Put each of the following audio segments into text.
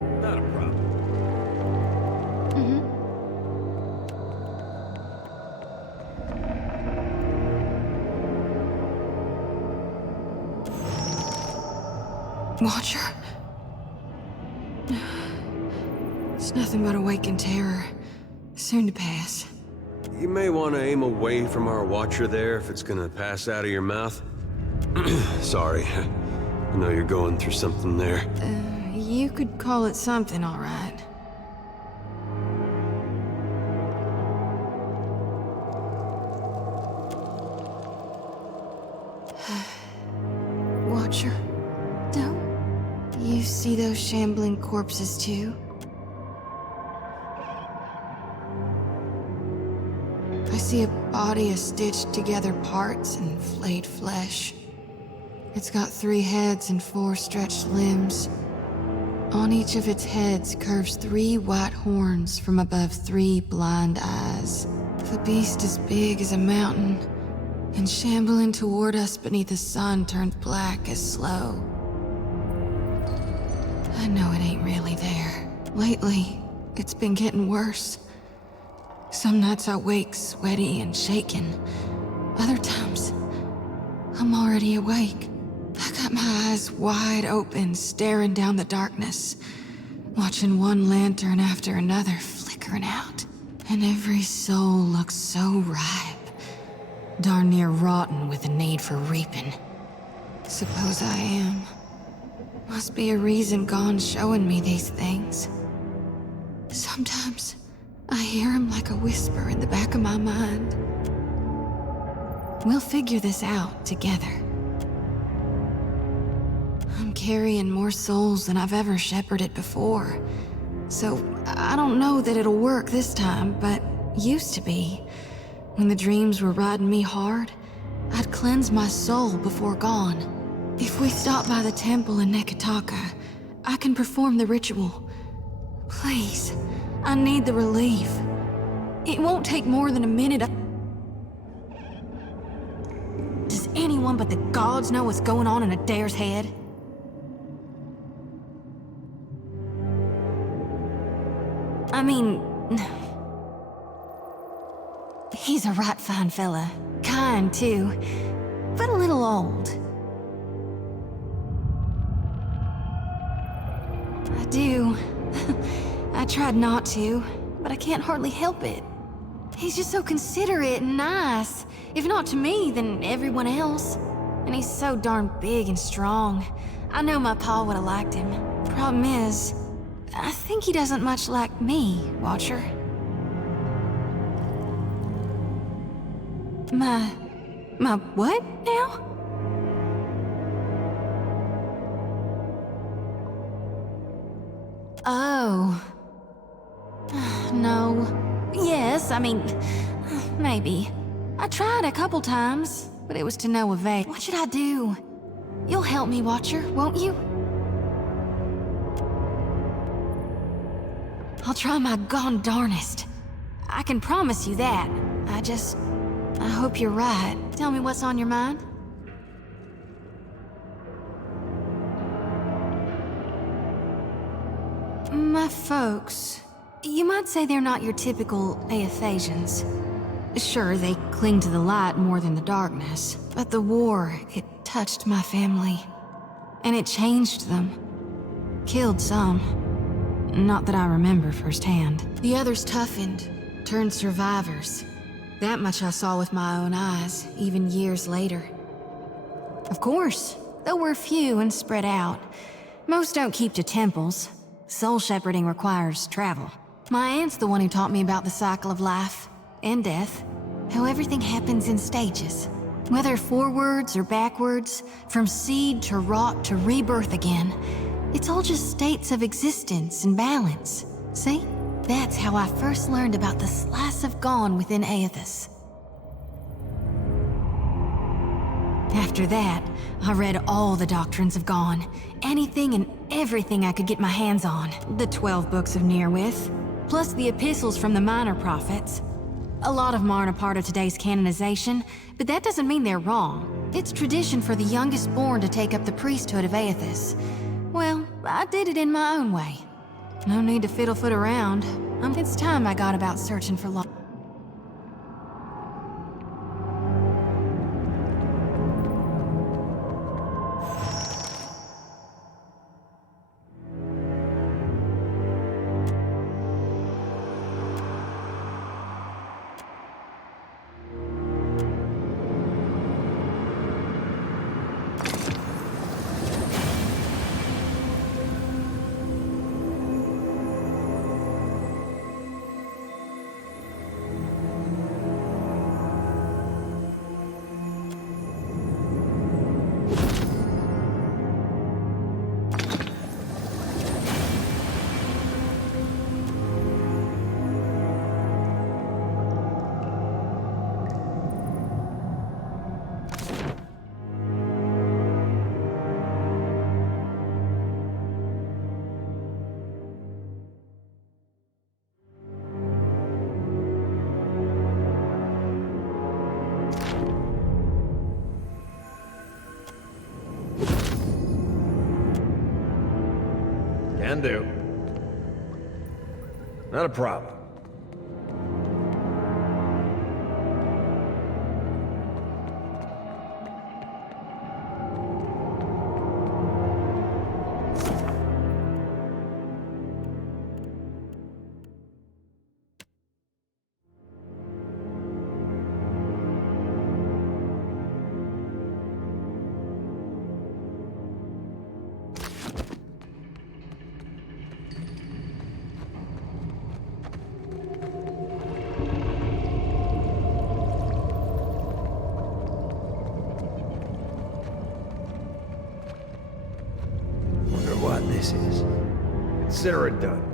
Not a problem. Watcher? It's nothing but awakened terror. Soon to pass. You may want to aim away from our watcher there if it's gonna pass out of your mouth. Sorry. I know you're going through something there. You could call it something, all right. Watcher, don't you see those shambling corpses too? I see a body of stitched together parts and flayed flesh. It's got 3 heads and 4 stretched limbs. On each of its heads curves 3 white horns from above 3 blind eyes. The beast is big as a mountain, and shambling toward us beneath a sun turned black as slow. I know it ain't really there. Lately, it's been getting worse. Some nights I wake sweaty and shaking. Other times, I'm already awake. I got my eyes wide open, staring down the darkness, watching one lantern after another flickering out. And every soul looks so ripe, darn near rotten with a need for reaping. Suppose I am. Must be a reason God's showing me these things. Sometimes I hear him like a whisper in the back of my mind. We'll figure this out together. I'm carrying more souls than I've ever shepherded before. So I don't know that it'll work this time, but used to be. When the dreams were riding me hard, I'd cleanse my soul before gone. If we stop by the temple in Nekataka, I can perform the ritual. Please, I need the relief. It won't take more than a minute. Does anyone but the gods know what's going on in Adair's head? I mean, he's a right fine fella. Kind, too. But a little old. I do. I tried not to, but I can't hardly help it. He's just so considerate and nice. If not to me, then everyone else. And he's so darn big and strong. I know my pa would have liked him. Problem is, I think he doesn't much like me, Watcher. My what now? Oh. No. Yes, I mean, maybe. I tried a couple times, but it was to no avail. What should I do? You'll help me, Watcher, won't you? I'll try my gone darnest. I can promise you that. I hope you're right. Tell me what's on your mind. My folks, you might say they're not your typical Aethasians. Sure, they cling to the light more than the darkness, but the war, it touched my family. And it changed them. Killed some. Not that I remember firsthand. The others toughened, turned survivors. That much I saw with my own eyes, even years later. Of course, there were few and spread out. Most don't keep to temples. Soul shepherding requires travel. My aunt's the one who taught me about the cycle of life and death, how everything happens in stages. Whether forwards or backwards, from seed to rot to rebirth again, it's all just states of existence and balance. See? That's how I first learned about the slice of Gone within Aethys. After that, I read all the doctrines of Gone. Anything and everything I could get my hands on. The 12 books of Nearwith, plus the epistles from the minor prophets. A lot of them aren't a part of today's canonization, but that doesn't mean they're wrong. It's tradition for the youngest born to take up the priesthood of Aethys. Well, I did it in my own way. No need to fiddle-foot around. It's time I got about searching for law. Can do. Not a problem. What this is. Consider it done.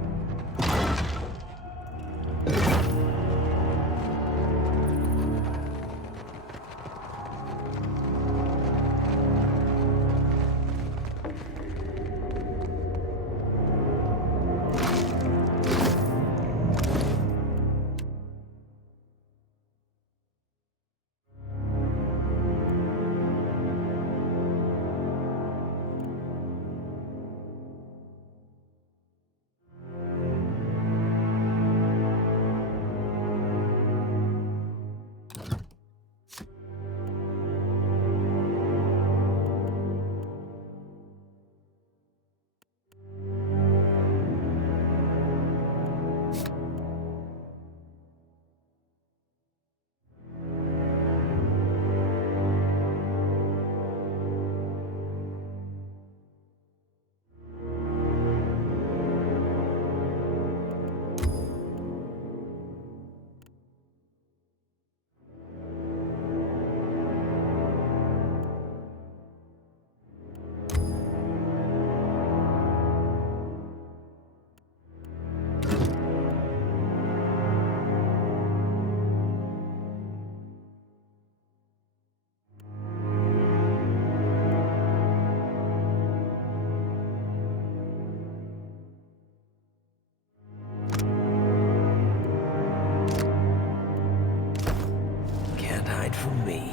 From me.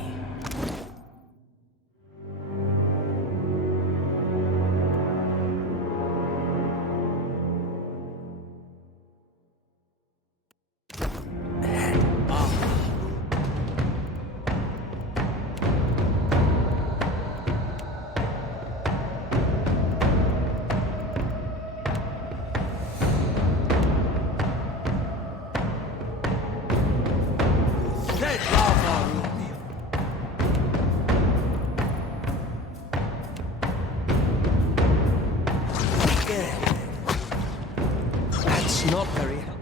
Not very helpful.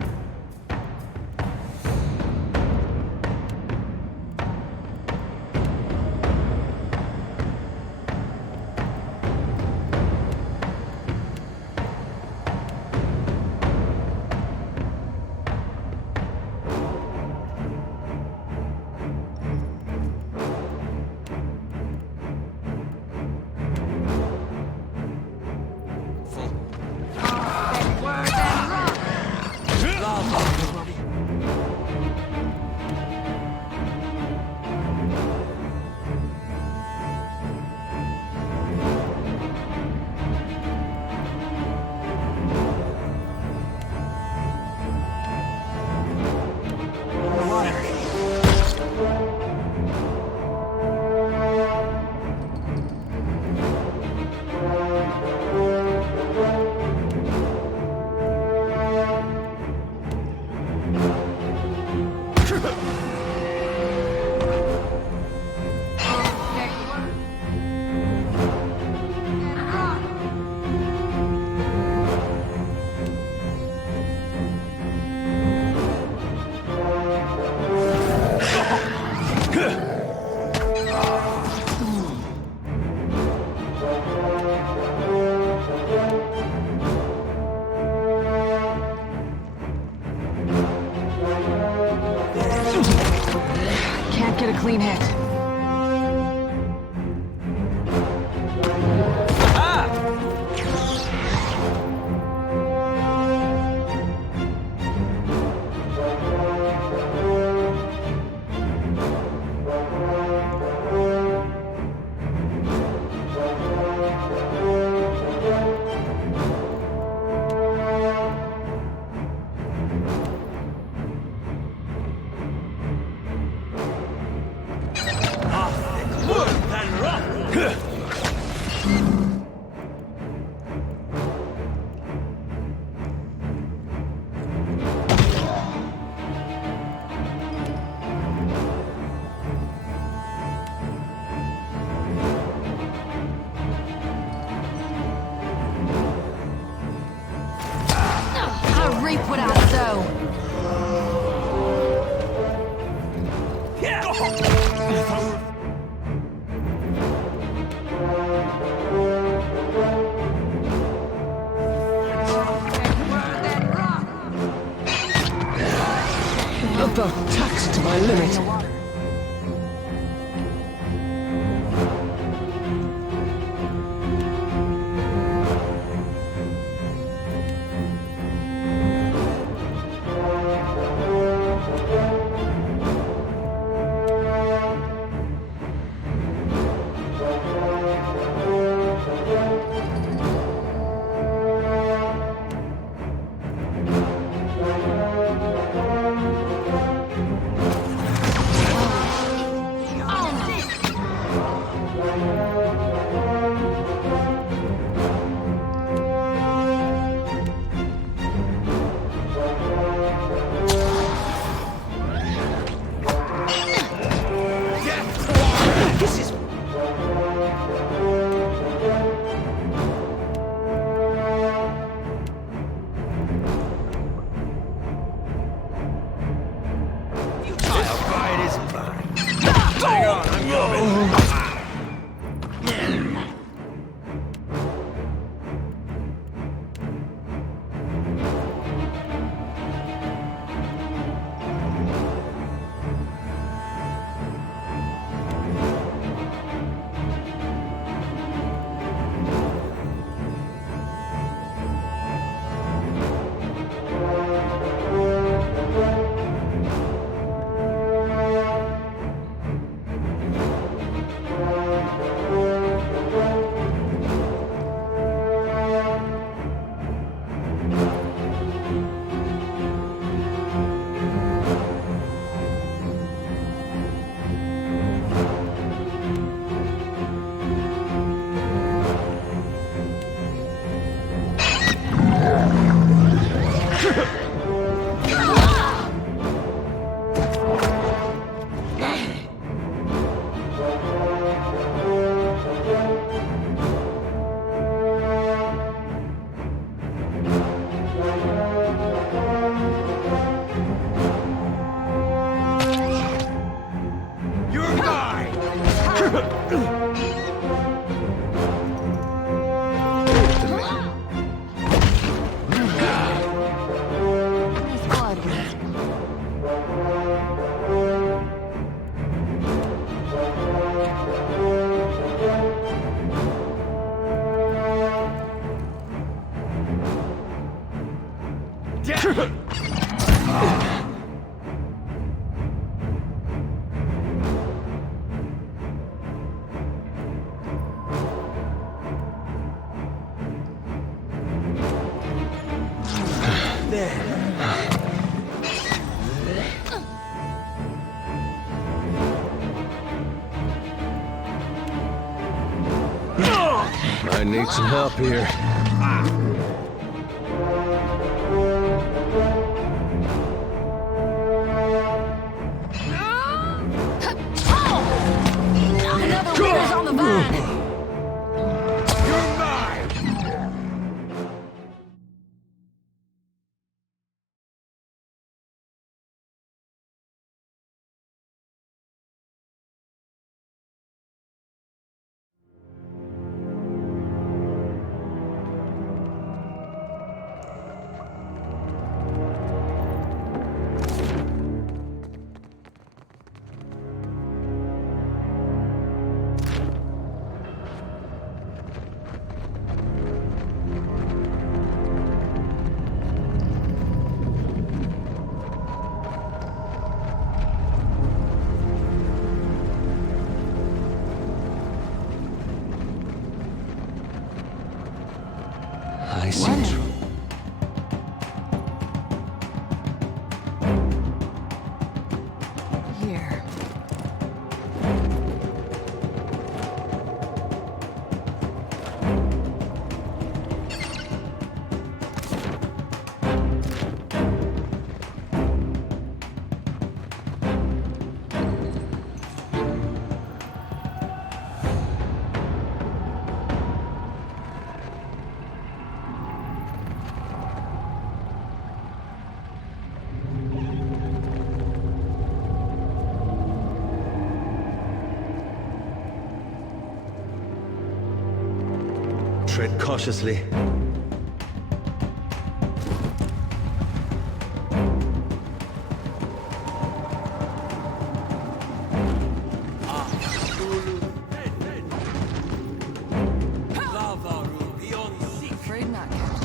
clean hit. I reap what I sow. About taxed to my limit. I need some help here. Another winner's on the vine. You're mine! Tread cautiously. Afraid not, Captain.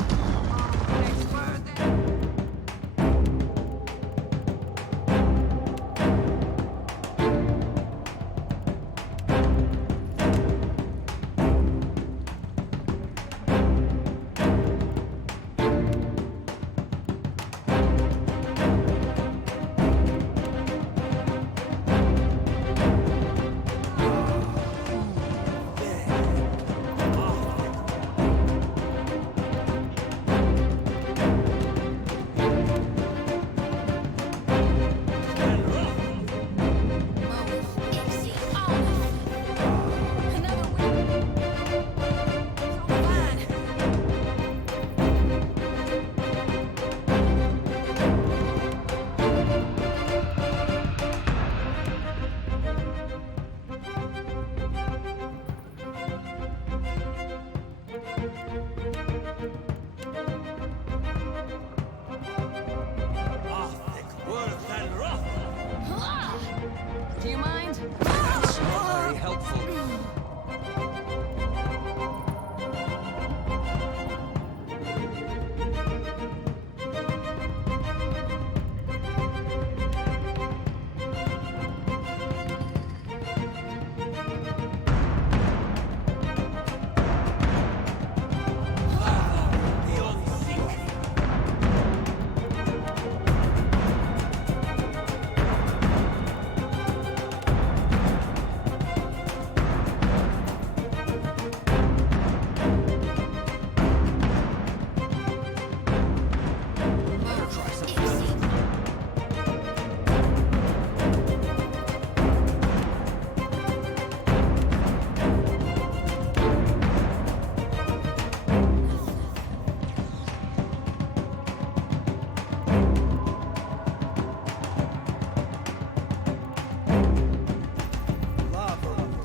Do you mind? That's not very helpful.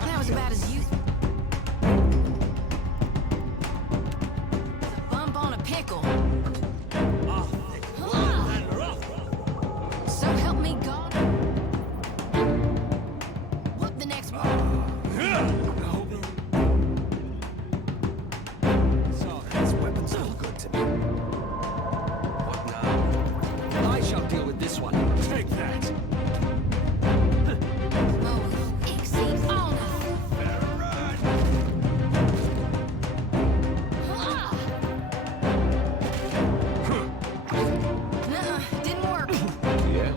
That was about as useful. A bump on a pickle. So help me God. Whoop the next one. So, this weapon's no good to me. What now? I shall deal with this one. Take that. Exceed all now. Nuh-uh, didn't work. Yeah?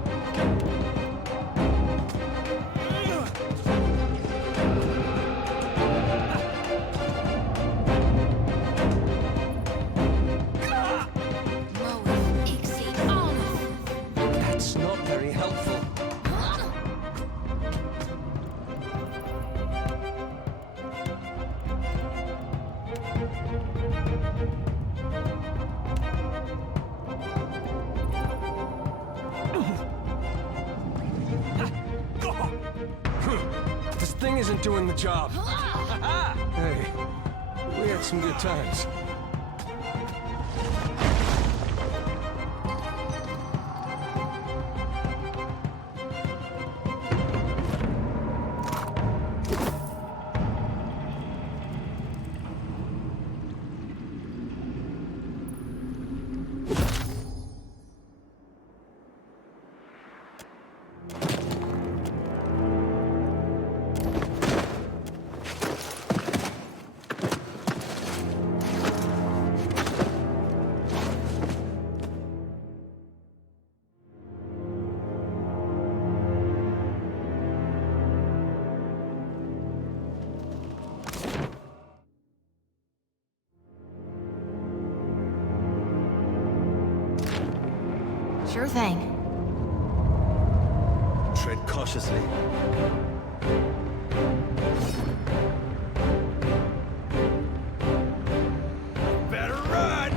Exceed all now. That's not very helpful. This thing isn't doing the job. Hey, we had some good times. Sure thing. Tread cautiously. Better run!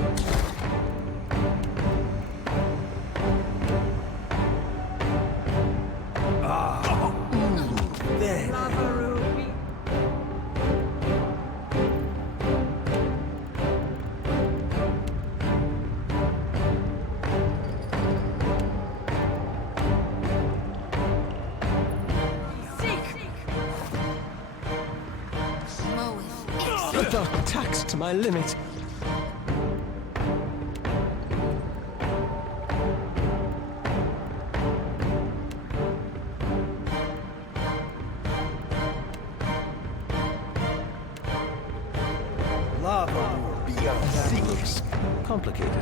Taxed to my limit. Lava beyond seas. Complicated.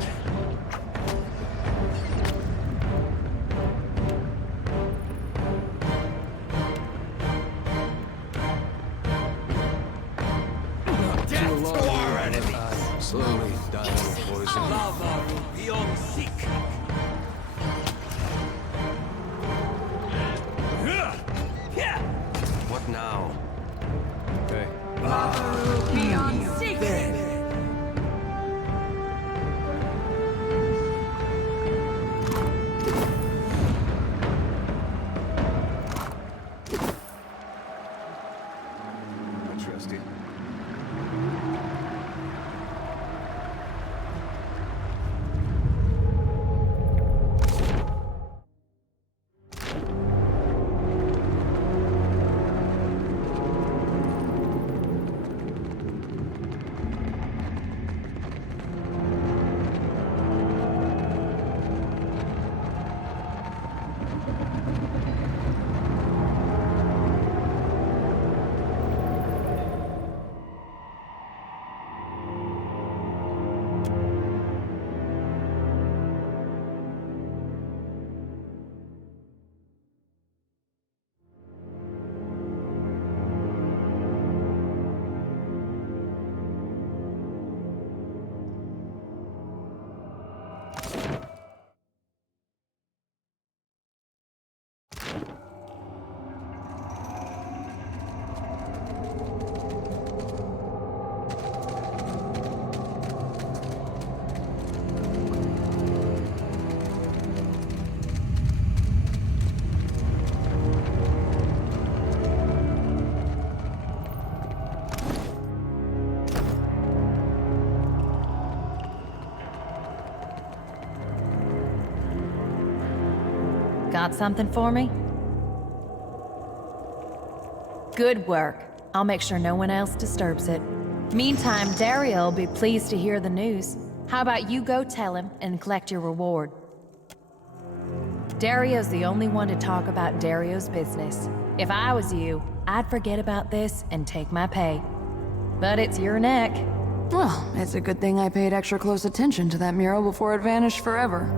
Death to our enemies. Slowly dying of poison. Lava beyond seek. What now? Okay. Beyond seek. I trust you. Got something for me? Good work. I'll make sure no one else disturbs it. Meantime, Dario will be pleased to hear the news. How about you go tell him and collect your reward? Dario's the only one to talk about Dario's business. If I was you, I'd forget about this and take my pay. But it's your neck. Well, it's a good thing I paid extra close attention to that mural before it vanished forever.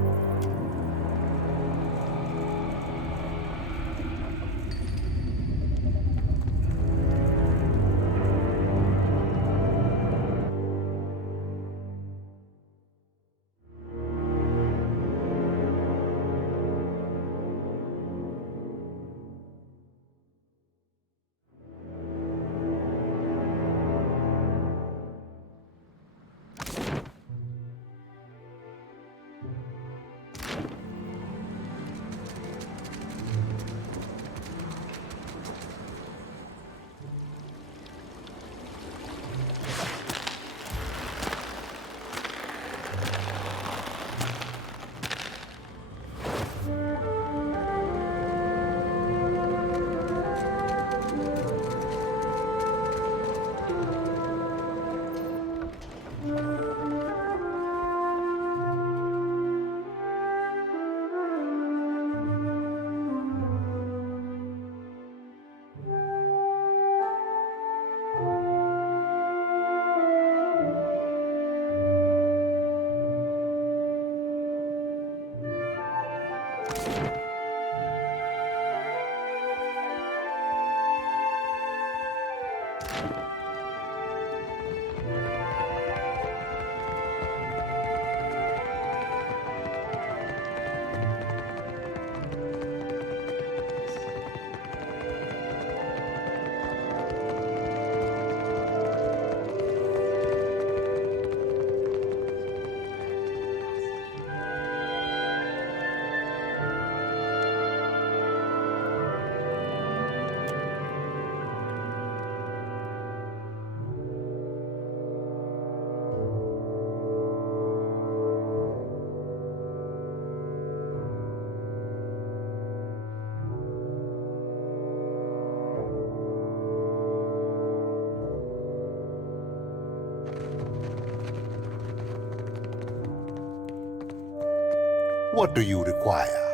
What do you require?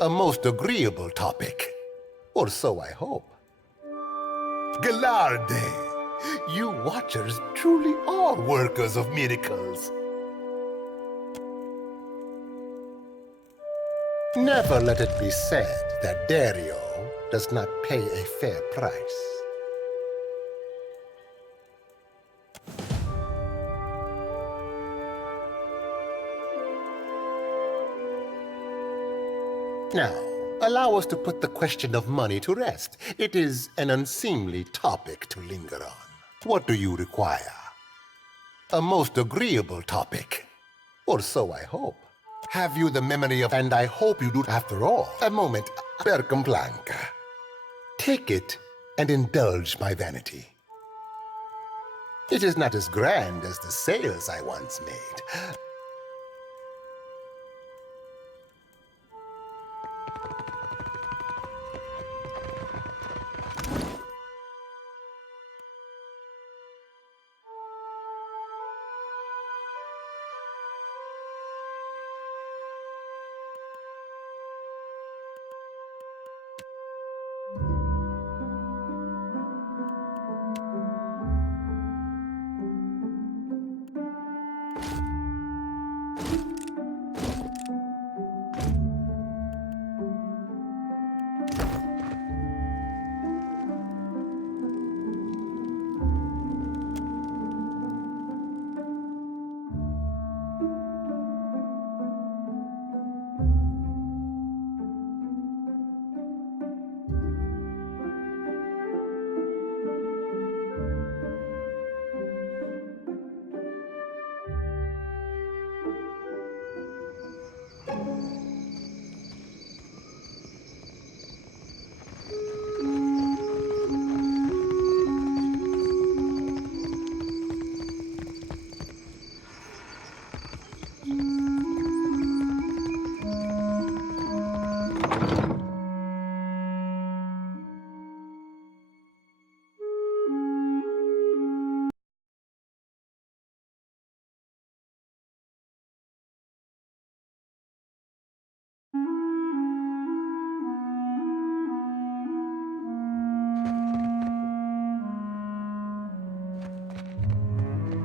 A most agreeable topic, or so I hope. Gallarde, you Watchers truly are workers of miracles. Never let it be said that Dario does not pay a fair price. Now, allow us to put the question of money to rest. It is an unseemly topic to linger on. What do you require? A most agreeable topic, or so I hope. Have you the memory of, and I hope you do after all. A moment, Percamblanca. Take it and indulge my vanity. It is not as grand as the sails I once made.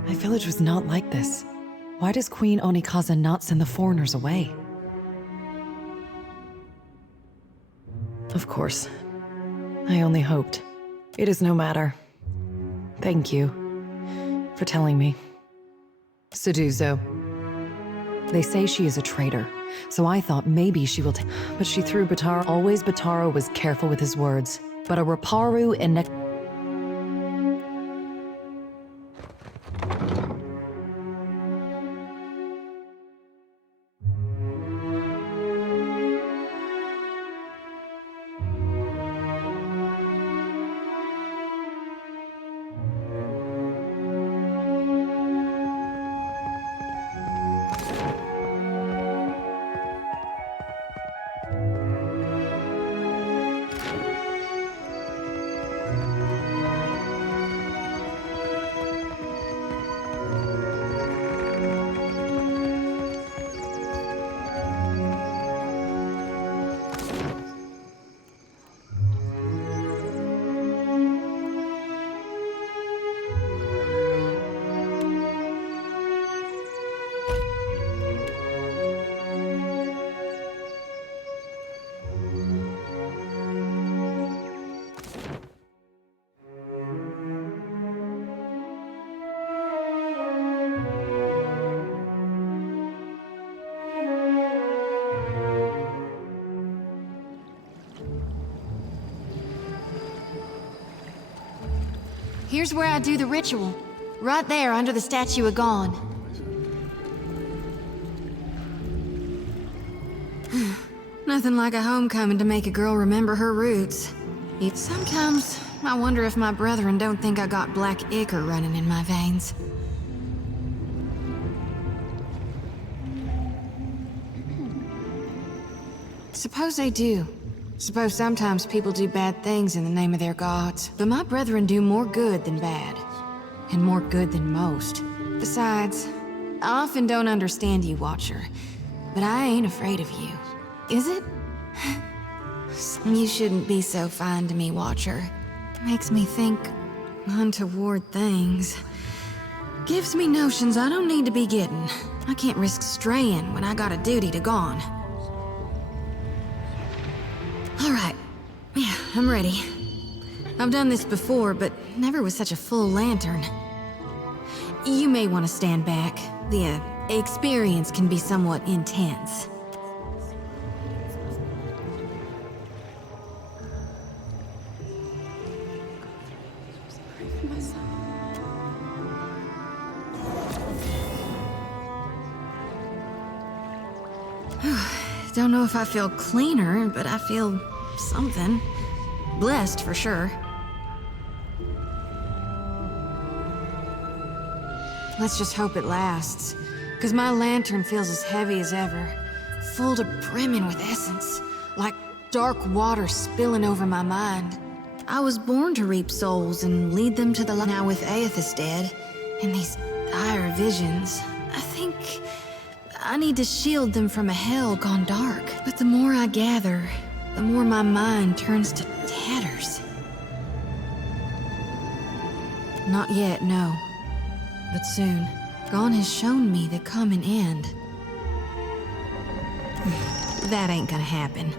My village was not like this. Why does Queen Onikaza not send the foreigners away? Of course. I only hoped. It is no matter. Thank you for telling me. Seduzo. They say she is a traitor, so I thought maybe she will but she threw Batara. Always Batara was careful with his words, but a Raparu and Here's where I do the ritual. Right there, under the statue of Gon. Nothing like a homecoming to make a girl remember her roots. Sometimes, I wonder if my brethren don't think I got black ichor running in my veins. Suppose they do. Suppose sometimes people do bad things in the name of their gods. But my brethren do more good than bad. and more good than most. Besides, I often don't understand you, Watcher, but I ain't afraid of you. Is it? You shouldn't be so fine to me, Watcher. Makes me think untoward things. Gives me notions I don't need to be getting. I can't risk straying when I got a duty to gone. All right. Yeah, I'm ready. I've done this before, but never with such a full lantern. You may want to stand back. The experience can be somewhat intense. Don't know if I feel cleaner, but I feel something. Blessed for sure. Let's just hope it lasts, because my lantern feels as heavy as ever, full to brimming with essence, like dark water spilling over my mind. I was born to reap souls and lead them to the light. Now with Aethys dead, and these dire visions, I think I need to shield them from a hell gone dark. But the more I gather, the more my mind turns to tatters. Not yet, no. But soon. Gone has shown me the coming end. That ain't gonna happen.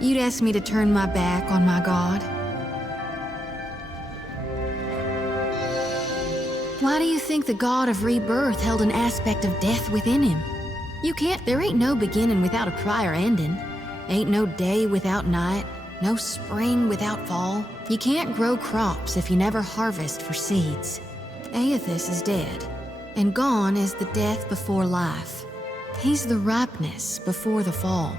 You'd ask me to turn my back on my god? Why do you think the god of rebirth held an aspect of death within him? You can't, there ain't no beginning without a prior ending. Ain't no day without night, no spring without fall. You can't grow crops if you never harvest for seeds. Aethys is dead, and gone is the death before life. He's the ripeness before the fall.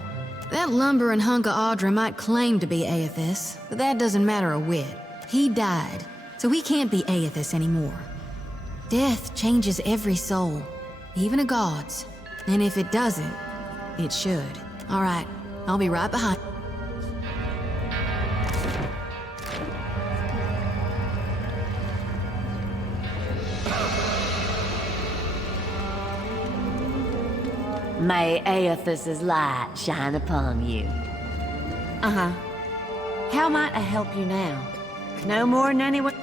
That lumbering hunk of Audra might claim to be Aethys, but that doesn't matter a whit. He died, so he can't be Aethys anymore. Death changes every soul, even a god's. And if it doesn't, it should. All right, I'll be right behind. May Aethys' light shine upon you. Uh-huh. How might I help you now? No more than anyone...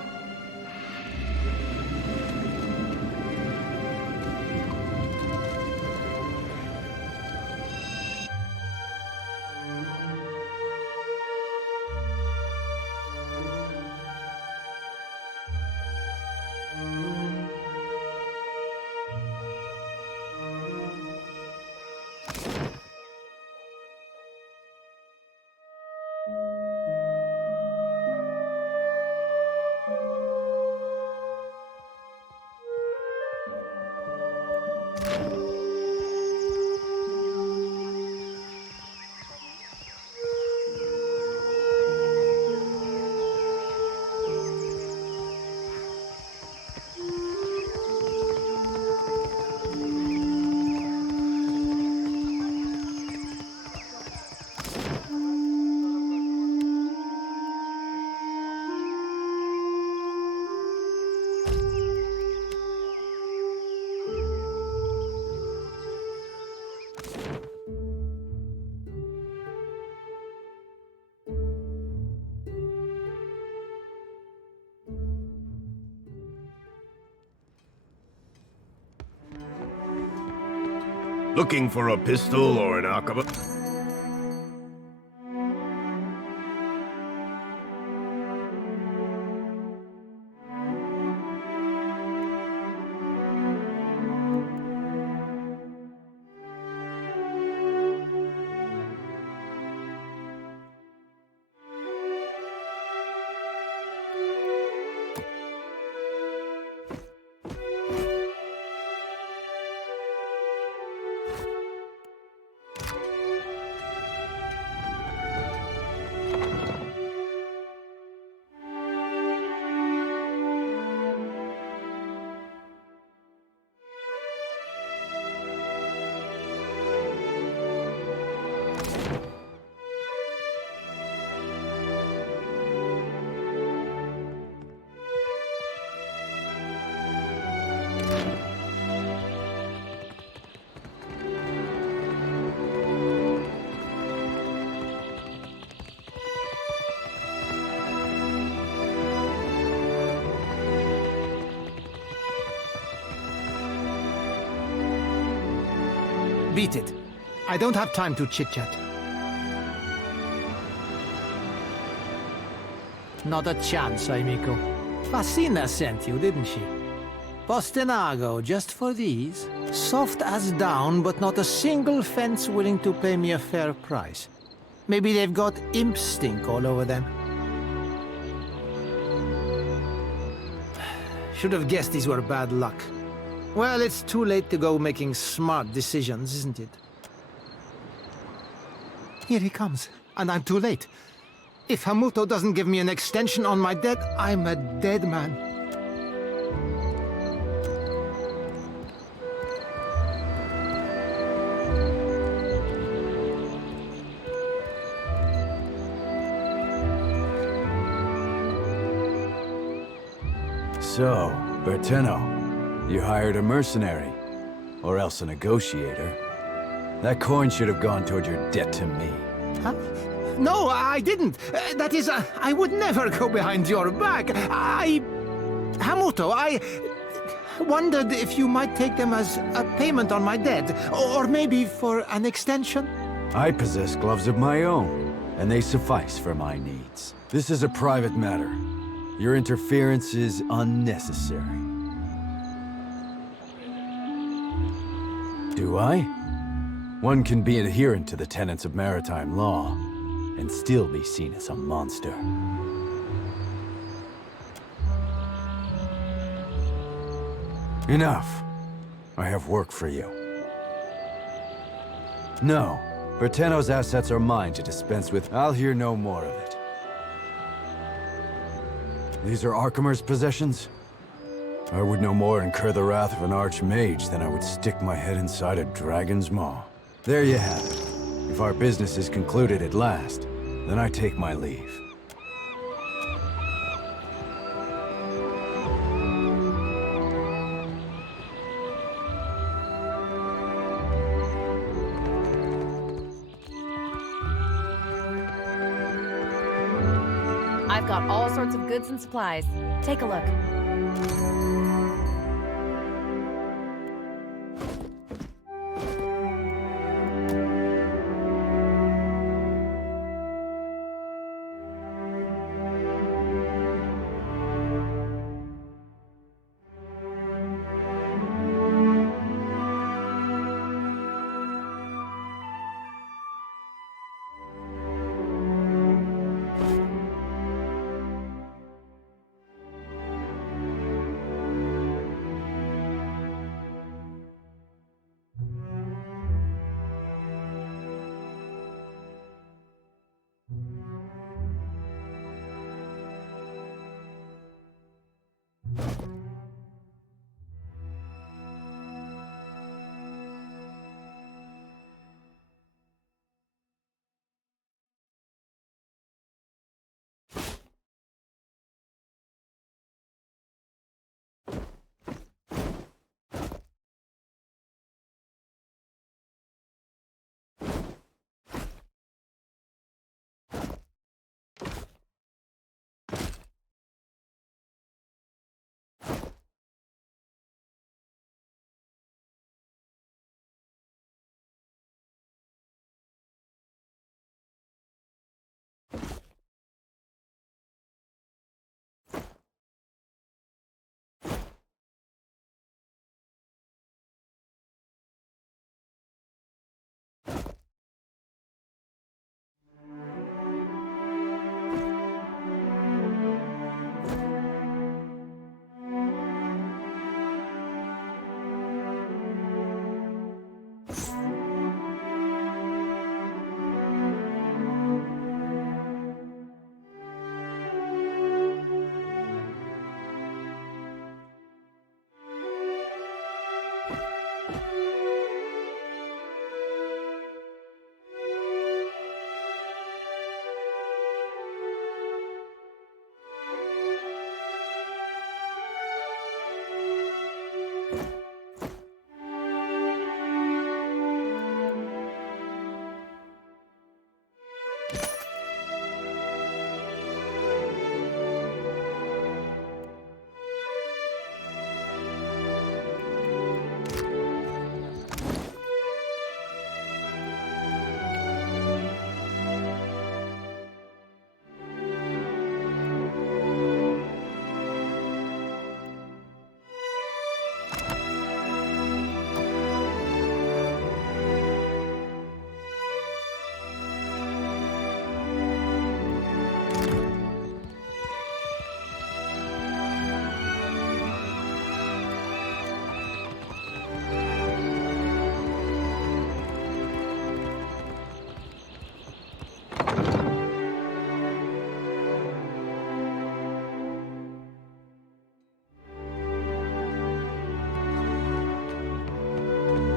Looking for a pistol or an arquebus? beat it. I don't have time to chit-chat. Not a chance, amico. Fascina sent you, didn't she? Postinago, just for these. Soft as down, but not a single fence willing to pay me a fair price. Maybe they've got imp stink all over them. Should have guessed these were bad luck. Well, it's too late to go making smart decisions, isn't it? Here he comes, and I'm too late. If Hamuto doesn't give me an extension on my debt, I'm a dead man. So, Berteno, you hired a mercenary, or else a negotiator. That coin should have gone toward your debt to me. Huh? No, I didn't. That is, I would never go behind your back. Hamuto, I wondered if you might take them as a payment on my debt, or maybe for an extension? I possess gloves of my own, and they suffice for my needs. This is a private matter. Your interference is unnecessary. Do I? One can be adherent to the tenets of maritime law, and still be seen as a monster. Enough. I have work for you. No. Berteno's assets are mine to dispense with. I'll hear no more of it. These are Archimer's possessions? I would no more incur the wrath of an archmage than I would stick my head inside a dragon's maw. There you have it. If our business is concluded at last, then I take my leave. I've got all sorts of goods and supplies. Take a look.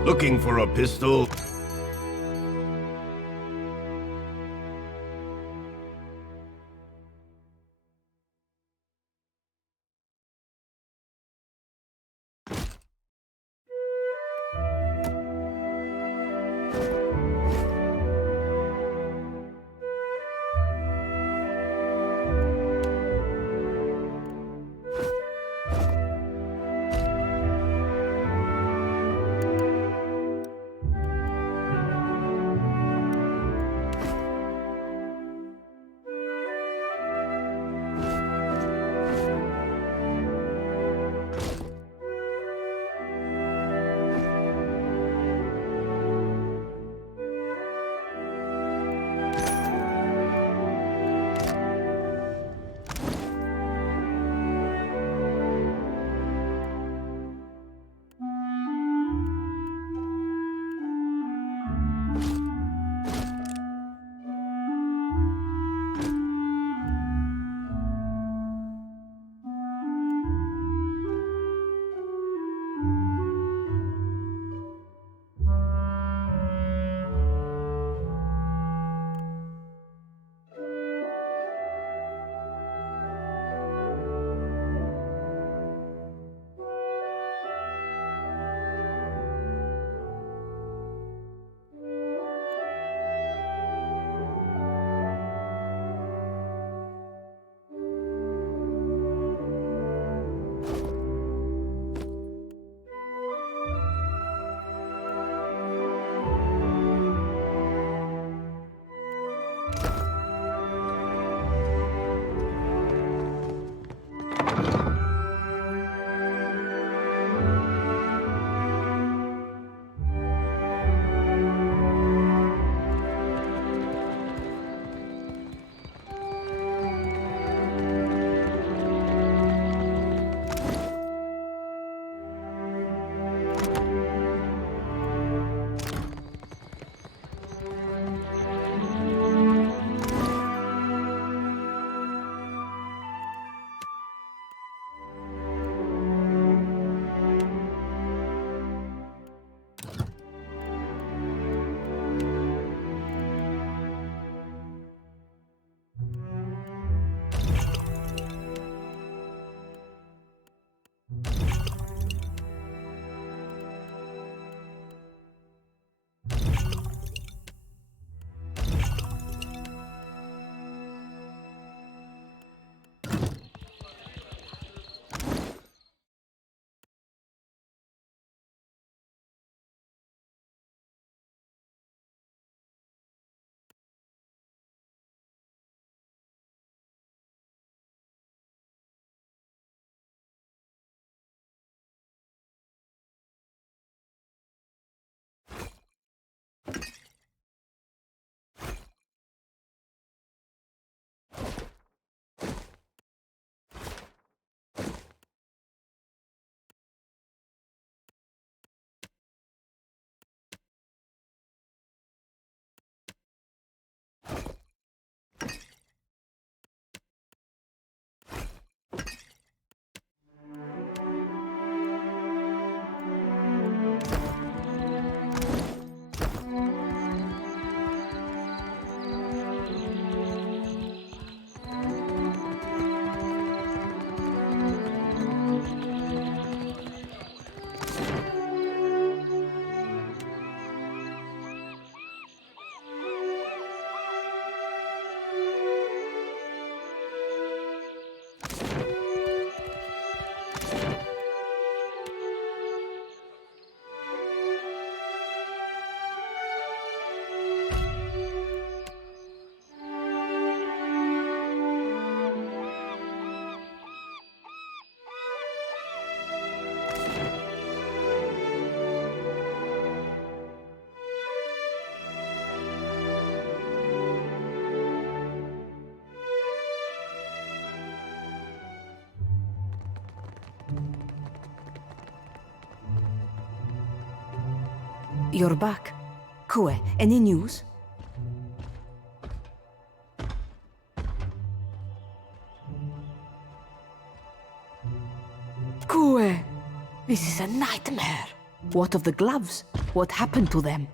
Looking for a pistol? You're back. Kue, any news? Kue! This is a nightmare. What of the gloves? What happened to them?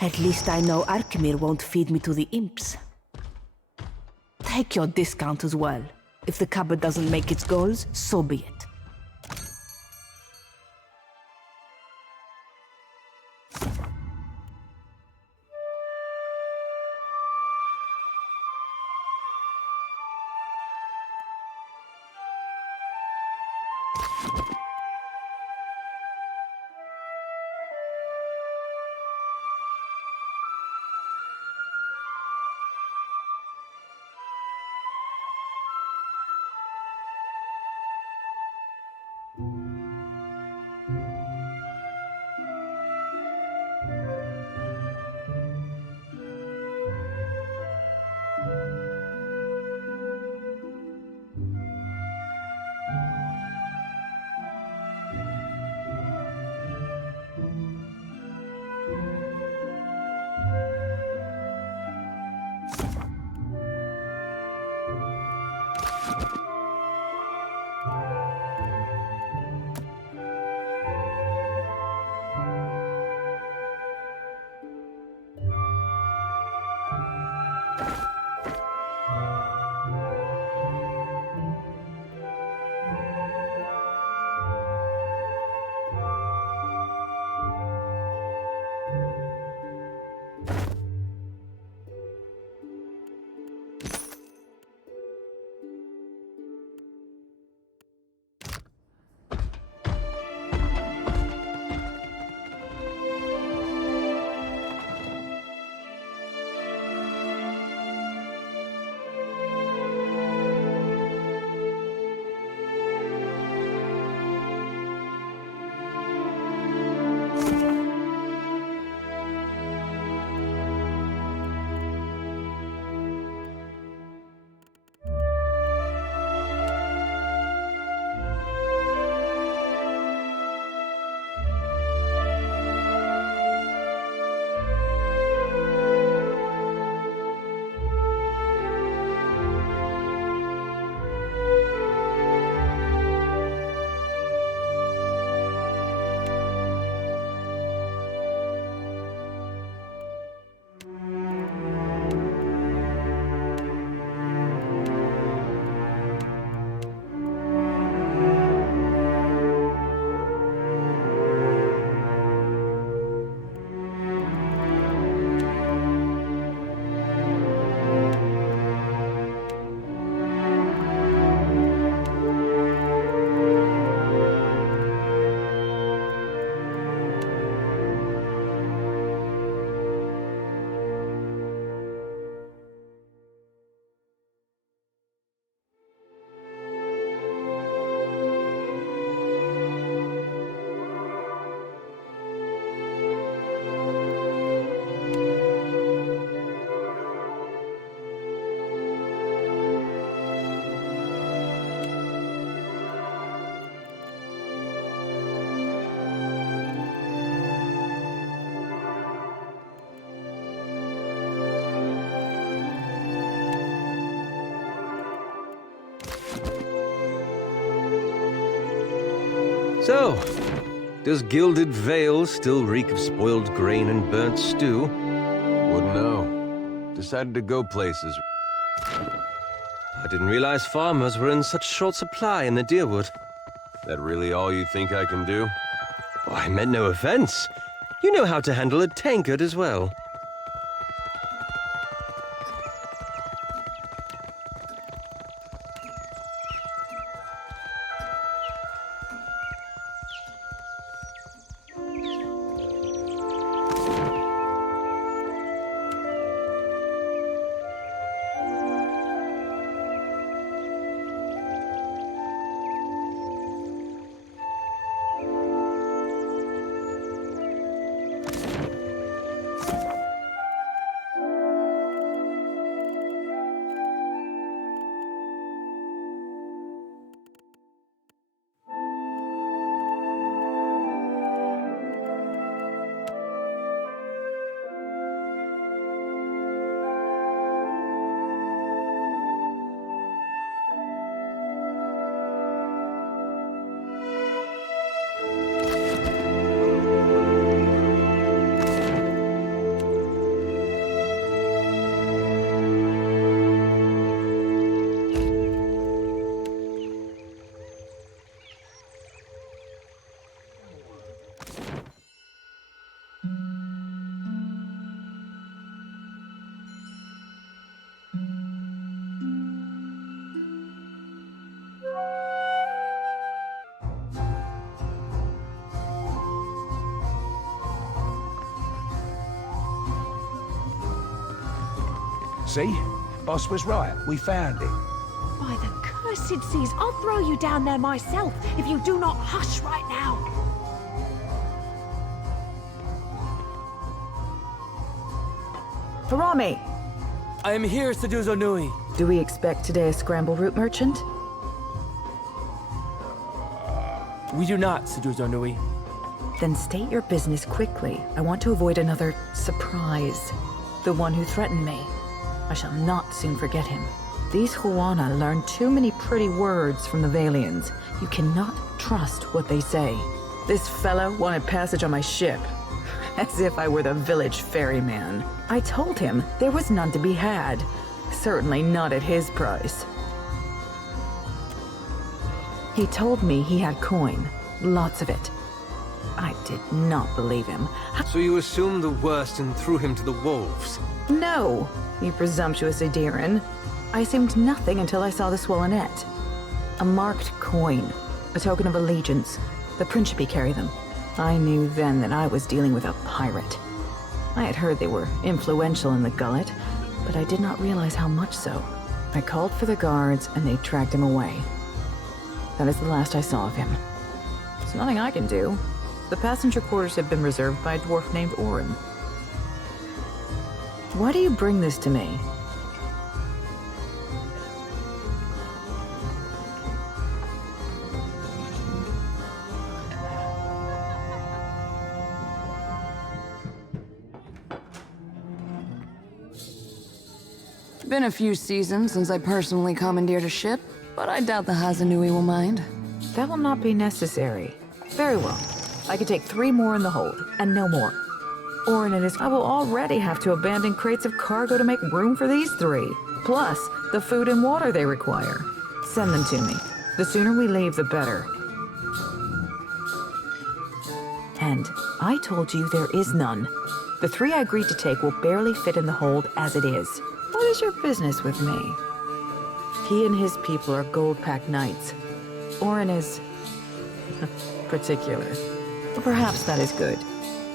At least I know Arkemir won't feed me to the imps. Take your discount as well. If the cupboard doesn't make its goals, so be it. So, does Gilded Vale still reek of spoiled grain and burnt stew? Wouldn't know. Decided to go places. I didn't realize farmers were in such short supply in the Deerwood. That really all you think I can do? Oh, I meant no offense. You know how to handle a tankard as well. See? Boss was right. We found it. By the cursed seas, I'll throw you down there myself if you do not hush right now. Harami! I am here, Seduzo Nui. Do we expect today a scramble route merchant? We do not, Seduzo Nui. Then state your business quickly. I want to avoid another surprise. The one who threatened me. I shall not soon forget him. These Huana learn too many pretty words from the Valians. You cannot trust what they say. This fellow wanted passage on my ship. As if I were the village ferryman. I told him there was none to be had. Certainly not at his price. He told me he had coin. Lots of it. I did not believe him. So you assumed the worst and threw him to the wolves? No, you presumptuous Adiran. I assumed nothing until I saw the swollenette. A marked coin, a token of allegiance. The Principe carry them. I knew then that I was dealing with a pirate. I had heard they were influential in the Gullet, but I did not realize how much so. I called for the guards and they dragged him away. That is the last I saw of him. There's nothing I can do. The passenger quarters have been reserved by a dwarf named Orin. Why do you bring this to me? Been a few seasons since I personally commandeered a ship, but I doubt the Hazanui will mind. That will not be necessary. Very well. I could take 3 more in the hold, and no more. Orin and his... I will already have to abandon crates of cargo to make room for these 3. Plus, the food and water they require. Send them to me. The sooner we leave, the better. And I told you there is none. The 3 I agreed to take will barely fit in the hold as it is. What is your business with me? He and his people are gold-packed knights. Orin is... particular. But perhaps that is good.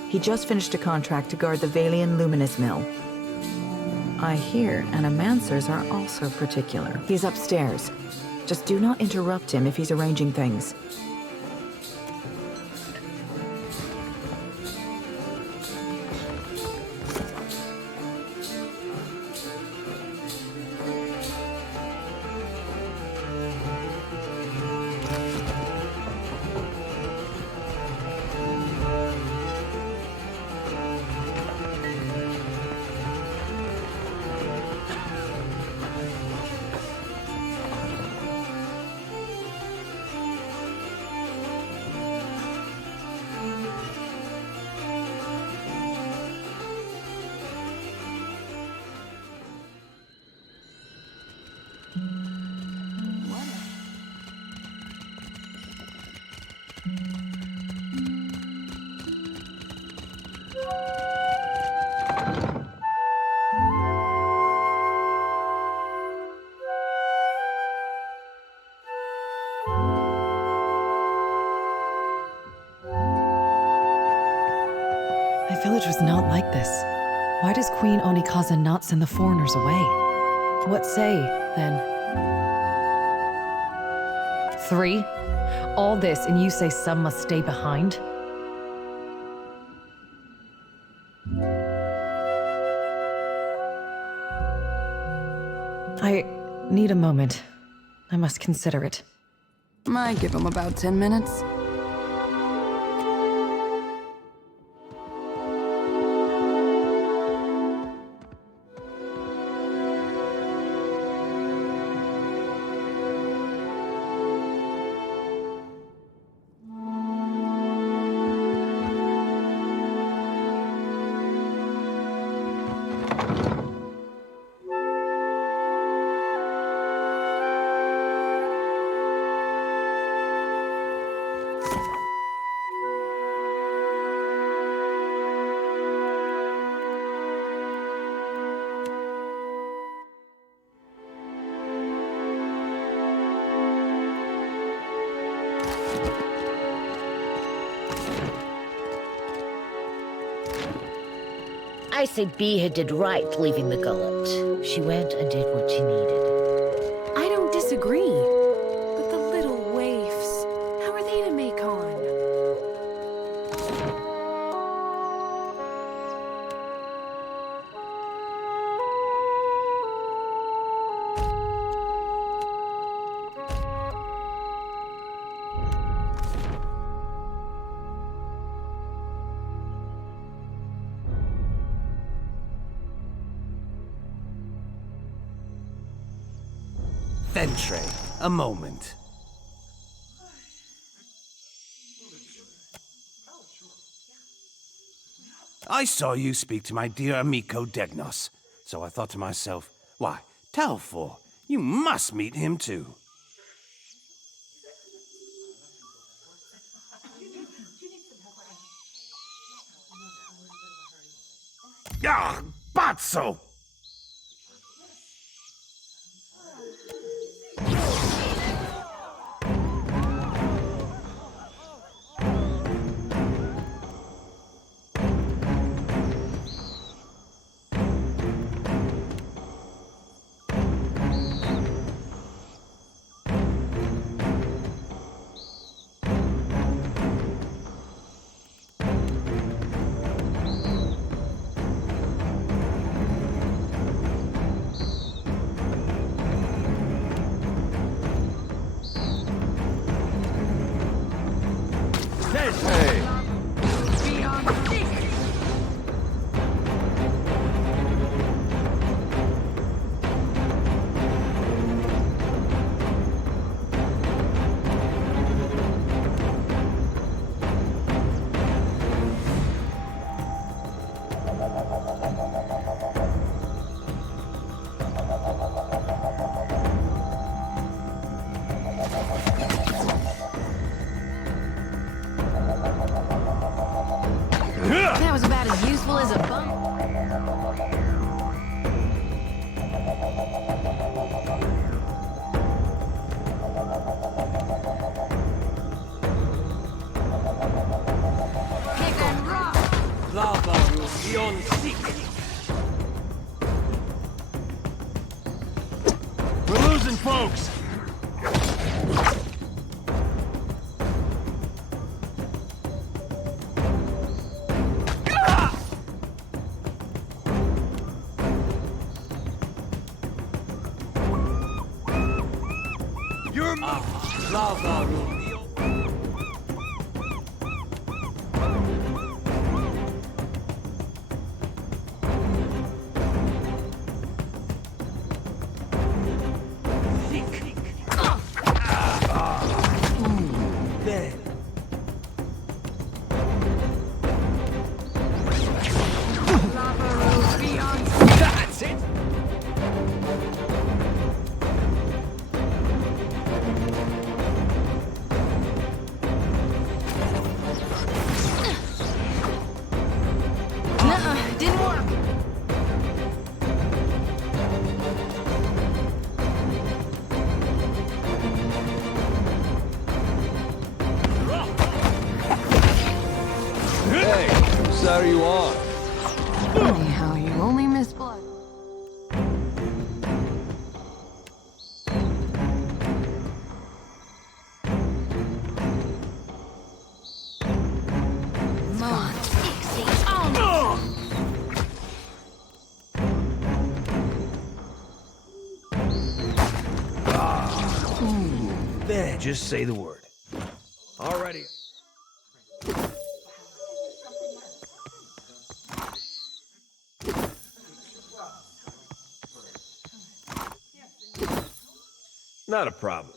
He just finished a contract to guard the Valian Luminous Mill. I hear Animancers are also particular. He's upstairs. Just do not interrupt him if he's arranging things. My village was not like this. Why does Queen Onikaza not send the foreigners away? What say, then? 3? All this, and you say some must stay behind? I need a moment. I must consider it. Might give him about 10 minutes. I say Beha did right leaving the gullet. She went and did what she needed. I don't disagree. But the little waifs, how are they to make on? Ventre, a moment. I saw you speak to my dear amico Degnos, so I thought to myself, why, Talfor, you must meet him too. Ah, Bazzo! Hey! That was about as useful as a bump. Pick and rock. Lava will be on seek. We're losing folks! Lava will be on... There. That's it! Didn't work. Hey, whose side are you on? Anyhow, you only miss blood. There, just say the word. Alrighty. Not a problem.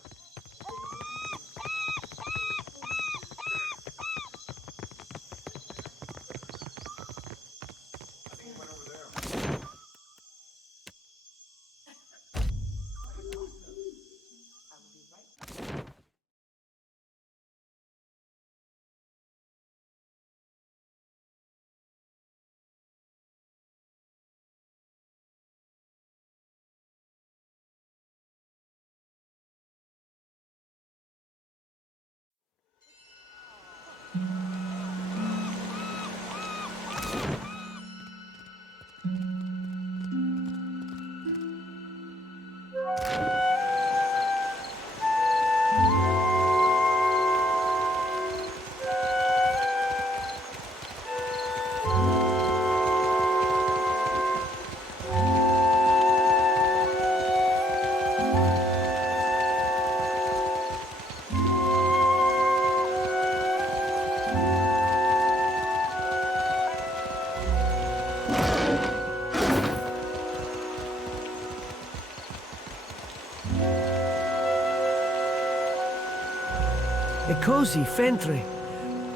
Cozy, Fentry.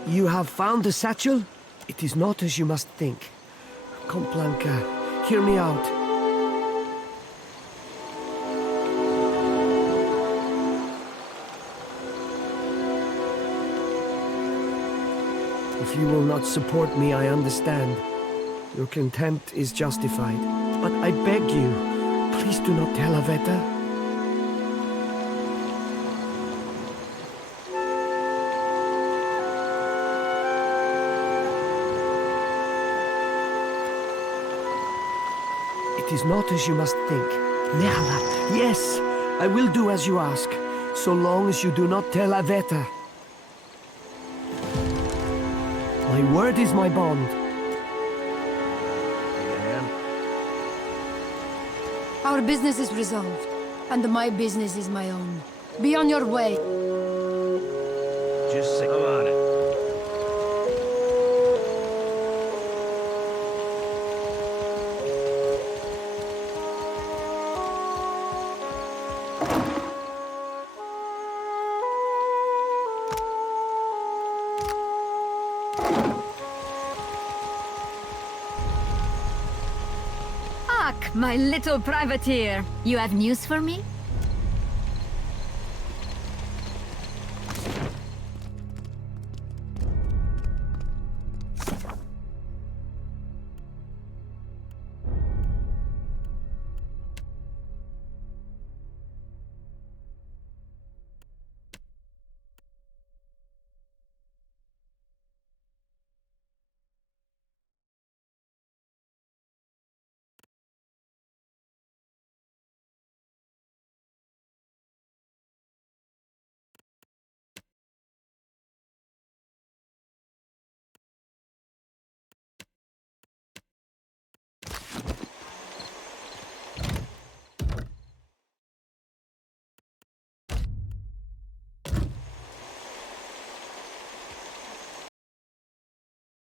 You have found the satchel? It is not as you must think. Comte Blanca, hear me out. If you will not support me, I understand. Your contempt is justified. But I beg you, please do not tell Aveta. It is not as you must think. Nehala, yes, I will do as you ask, so long as you do not tell Aveta. My word is my bond. Our business is resolved, and my business is my own. Be on your way. Just say I'm on it. My little privateer. You have news for me?